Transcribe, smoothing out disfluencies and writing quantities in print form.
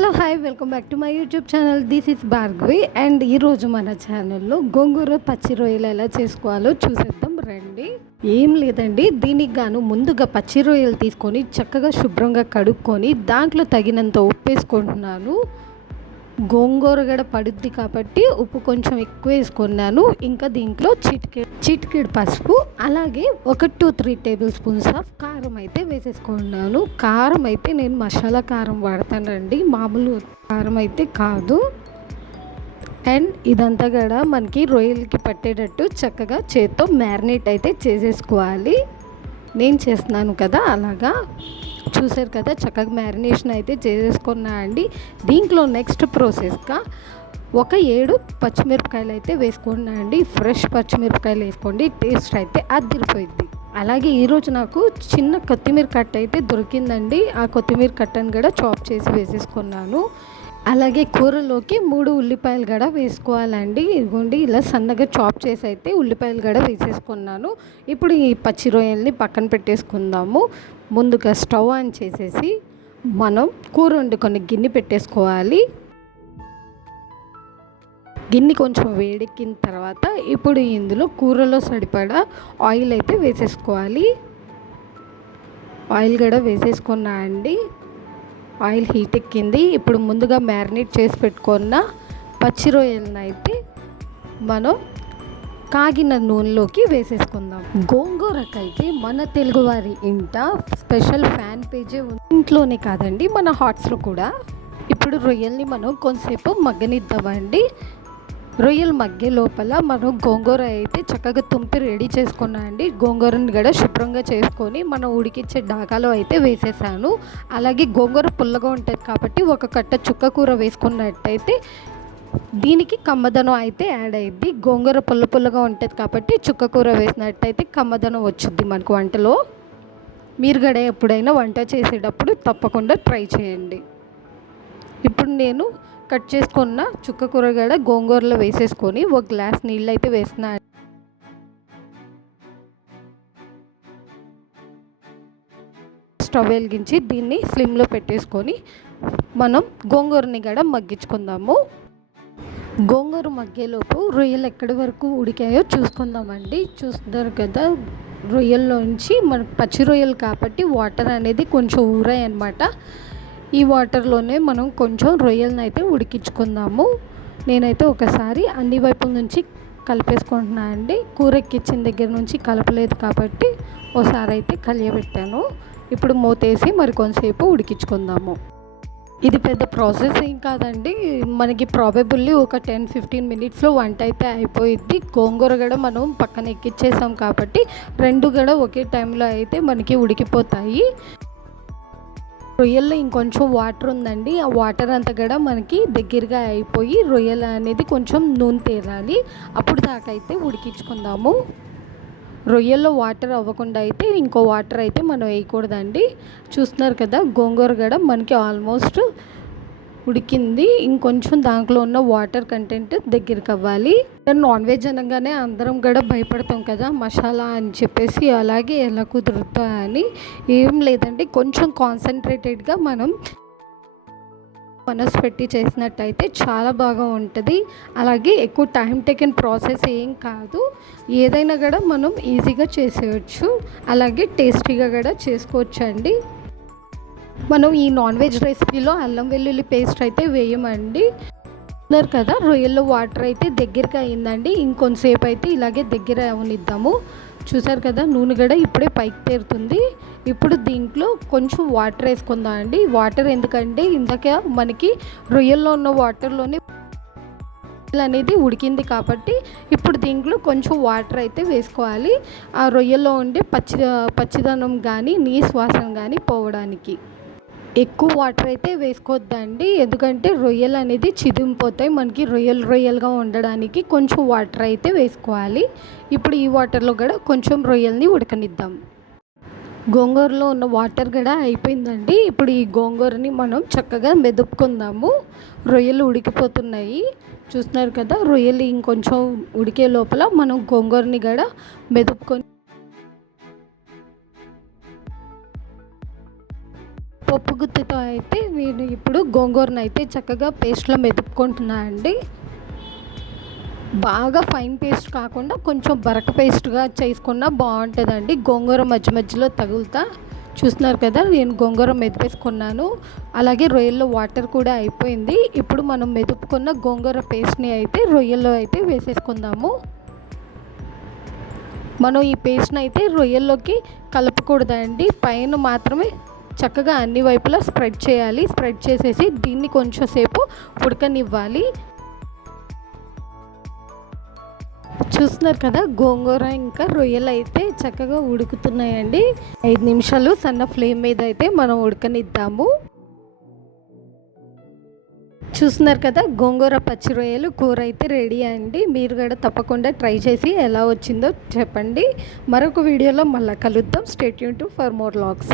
Hello hi welcome back to my YouTube channel. This is Bhargavi and ఈరోజు మన ఛానల్లో గోంగూర పచ్చి రొయ్యలు ఎలా చేసుకోవాలో చూసేద్దాం రండి. ఏం లేదండి, దీనికి గాను ముందుగా పచ్చి రొయ్యలు తీసుకొని చక్కగా శుభ్రంగా కడుక్కొని దాంట్లో తగినంత ఉప్పు వేసుకుంటున్నాను. గోంగూర గడ పడుద్ది కాబట్టి ఉప్పు కొంచెం ఎక్కువ వేసుకున్నాను. ఇంకా దీంట్లో చిటికెడు పసుపు, అలాగే 1-3 టేబుల్ స్పూన్స్ ఆఫ్ కారం అయితే వేసేసుకున్నాను. కారం అయితే నేను మసాలా కారం వాడతానండి, మామూలు కారం అయితే కాదు. అండ్ ఇదంతా కూడా మనకి రొయ్యలకి పట్టేటట్టు చక్కగా చేత్తో మ్యారినేట్ అయితే చేసేసుకోవాలి. నేను చేస్తున్నాను కదా అలాగా. చూసారు కదా, చక్కగా మ్యారినేషన్ అయితే చేసేసుకున్నా అండి. దీంట్లో నెక్స్ట్ ప్రాసెస్గా 7 పచ్చిమిరపకాయలు అయితే వేసుకున్నా అండి. ఫ్రెష్ పచ్చిమిరపకాయలు వేసుకోండి, టేస్ట్ అయితే అదిరిపోయింది. అలాగే ఈరోజు నాకు చిన్న కొత్తిమీర కట్ట అయితే దొరికిందండి. ఆ కొత్తిమీర కట్టను కూడా చాప్ చేసి వేసేసుకున్నాను. అలాగే కూరలోకి 3 ఉల్లిపాయలు కూడా వేసుకోవాలండి. ఇదిగోండి ఇలా సన్నగా చాప్ చేసి అయితే ఉల్లిపాయలు కూడా వేసేసుకున్నాను. ఇప్పుడు ఈ పచ్చి రొయ్యల్ని పక్కన పెట్టేసుకుందాము. ముందుగా స్టవ్ ఆన్ చేసేసి మనం కూర వండుకొని గిన్నె పెట్టేసుకోవాలి. గిన్నె కొంచెం వేడెక్కిన తర్వాత ఇప్పుడు ఇందులో కూరలో సరిపడా ఆయిల్ అయితే వేసేసుకోవాలి. ఆయిల్ కూడా వేసేసుకున్నా అండి. ఆయిల్ హీట్ ఎక్కింది. ఇప్పుడు ముందుగా మ్యారినేట్ చేసి పెట్టుకున్న పచ్చి రొయ్యలను అయితే మనం కాగిన నూనెలోకి వేసేసుకుందాం. గోంగూరకైతే మన తెలుగువారి ఇంట స్పెషల్ ఫ్యాన్ పేజీ ఇంట్లోనే కాదండి, మన హాట్స్లో కూడా. ఇప్పుడు రొయ్యల్ని మనం కొంతసేపు మగ్గనిద్దామండి. రొయ్యలు మగ్గే లోపల మనం గోంగూర అయితే చక్కగా తుంపి రెడీ చేసుకున్నా అండి. గోంగూరని కూడా శుభ్రంగా చేసుకొని మనం ఉడికిచ్చే డాకాలో అయితే వేసేసాను. అలాగే గోంగూర పుల్లగా ఉంటుంది కాబట్టి ఒక కట్ట చుక్క కూర వేసుకున్నట్టయితే దీనికి కమ్మదనం అయితే యాడ్ అయ్యిద్ది. గోంగూర పుల్లగా ఉంటుంది కాబట్టి చుక్క కూర వేసినట్టయితే కమ్మదనం వచ్చుద్ది మనకు వంటలో. మీరు కూడా ఎప్పుడైనా వంట చేసేటప్పుడు తప్పకుండా ట్రై చేయండి. ఇప్పుడు నేను కట్ చేసుకున్న చుక్క కూరగాడ గోంగూరలో వేసేసుకొని 1 గ్లాస్ నీళ్ళు అయితే వేసిన. స్టవ్ వెలిగించి దీన్ని స్లిమ్లో పెట్టేసుకొని మనం గోంగూరని కూడా మగ్గించుకుందాము. గోంగూర మగ్గేలోపు రొయ్యలు ఎక్కడి వరకు ఉడికాయో చూసుకుందామండి. చూస్తున్నారు కదా, రొయ్యల్లోంచి మనకు పచ్చి రొయ్యలు కాబట్టి వాటర్ అనేది కొంచెం ఊరాయి అన్నమాట. ఈ వాటర్లోనే మనం కొంచెం రొయ్యలను అయితే ఉడికించుకుందాము. నేనైతే ఒకసారి అన్ని వైపుల నుంచి కలిపేసుకుంటున్నా అండి. కూర ఎక్కించిన దగ్గర నుంచి కలపలేదు కాబట్టి ఒకసారి అయితే కలియబెట్టాను. ఇప్పుడు మూతేసి మరి కొంతసేపు ఉడికించుకుందాము. ఇది పెద్ద ప్రాసెస్ ఏం కాదండి, మనకి ప్రాబబుల్లీ ఒక 10-15 మినిట్స్లో వంట అయితే అయిపోయిద్ది. గోంగూర కూడా మనం పక్కన ఎక్కించేసాం కాబట్టి 2 కూడా ఒకే టైంలో అయితే మనకి ఉడికిపోతాయి. రొయ్యల్లో ఇంకొంచెం వాటర్ ఉందండి, ఆ వాటర్ అంతా కూడా మనకి దగ్గరగా అయిపోయి రొయ్యలు అనేది కొంచెం నూనె తేరాలి. అప్పుడు దాకా అయితే ఉడికించుకుందాము. రొయ్యల్లో వాటర్ అవ్వకుండా అయితే ఇంకో వాటర్ అయితే మనం వేయకూడదండి. చూస్తున్నారు కదా, గోంగూర కూడా మనకి ఆల్మోస్ట్ ఉడికింది. ఇంకొంచెం దాంట్లో ఉన్న వాటర్ కంటెంట్ దగ్గరికి అవ్వాలి. నాన్ వెజ్ అనగానే అందరం కూడా భయపడతాం కదా, మసాలా అని చెప్పేసి, అలాగే ఎలా కుదురుతా అని. ఏం లేదండి, కొంచెం కాన్సన్ట్రేటెడ్గా మనం మనసు పెట్టి చేసినట్టయితే చాలా బాగా ఉంటుంది. అలాగే ఎక్కువ టైం టేకెన్ ప్రాసెస్ ఏం కాదు, ఏదైనా కూడా మనం ఈజీగా చేసేయచ్చు. అలాగే టేస్టీగా కూడా చేసుకోవచ్చు అండి. మనం ఈ నాన్ వెజ్ రెసిపీలో అల్లం వెల్లుల్లి పేస్ట్ అయితే వేయమండి. చూస్తున్నారు కదా, రొయ్యల్లో వాటర్ అయితే దగ్గరగా అయిందండి. ఇంకొంతసేపు అయితే ఇలాగే దగ్గర అవనిద్దాము. చూసారు కదా, నూనె కూడా ఇప్పుడే పైకి తేరుతుంది. ఇప్పుడు దీంట్లో కొంచెం వాటర్ వేసుకుందాం అండి. వాటర్ ఎందుకంటే ఇందాక మనకి రొయ్యల్లో ఉన్న వాటర్లోనే అనేది ఉడికింది కాబట్టి ఇప్పుడు దీంట్లో కొంచెం వాటర్ అయితే వేసుకోవాలి. ఆ రొయ్యల్లో ఉండే పచ్చిదనం కానీ నీసు వాసన కానీ పోవడానికి. ఎక్కువ వాటర్ అయితే వేసుకోవద్దండి, ఎందుకంటే రొయ్యలు అనేది చిదిమిపోతాయి. మనకి రొయ్యలుగా ఉండడానికి కొంచెం వాటర్ అయితే వేసుకోవాలి. ఇప్పుడు ఈ వాటర్లో కూడా కొంచెం రొయ్యల్ని ఉడకనిద్దాం. గోంగూరలో ఉన్న వాటర్ కూడా అయిపోయిందండి. ఇప్పుడు ఈ గోంగూరని మనం చక్కగా మెదుపుకుందాము. రొయ్యలు ఉడికిపోతున్నాయి. చూస్తున్నారు కదా, రొయ్యలు ఇంకొంచెం ఉడికే లోపల మనం గోంగూరని కూడా మెదుపుకొని పప్పు గుత్తితో అయితే నేను ఇప్పుడు గోంగూరను అయితే చక్కగా పేస్ట్లో మెదుపుకుంటున్నా అండి. బాగా ఫైన్ పేస్ట్ కాకుండా కొంచెం బరక పేస్ట్గా చేసుకున్నా బాగుంటుందండి. గోంగూర మధ్య మధ్యలో తగులుతా చూస్తున్నారు కదా, నేను గోంగూర మెదిపేసుకున్నాను. అలాగే రొయ్యల్లో వాటర్ కూడా అయిపోయింది. ఇప్పుడు మనం మెదుపుకున్న గోంగూర పేస్ట్ని అయితే రొయ్యల్లో అయితే వేసేసుకుందాము. మనం ఈ పేస్ట్ని అయితే రొయ్యల్లోకి కలపకూడదండి, పైన మాత్రమే చక్కగా అన్ని వైపులా స్ప్రెడ్ చేయాలి. స్ప్రెడ్ చేసేసి దీన్ని కొంచెం సేపు ఉడకనివ్వాలి. చూస్తున్నారు కదా, గోంగూర ఇంకా రొయ్యలు అయితే చక్కగా ఉడుకుతున్నాయండి. 5 నిమిషాలు సన్న ఫ్లేమ్ మీద అయితే మనం ఉడకనిద్దాము. చూస్తున్నారు కదా, గోంగూర పచ్చి రొయ్యలు కూర అయితే రెడీ అండి. మీరు కూడా తప్పకుండా ట్రై చేసి ఎలా వచ్చిందో చెప్పండి. మరొక వీడియోలో మళ్ళీ కలుద్దాం. Stay tuned for more vlogs.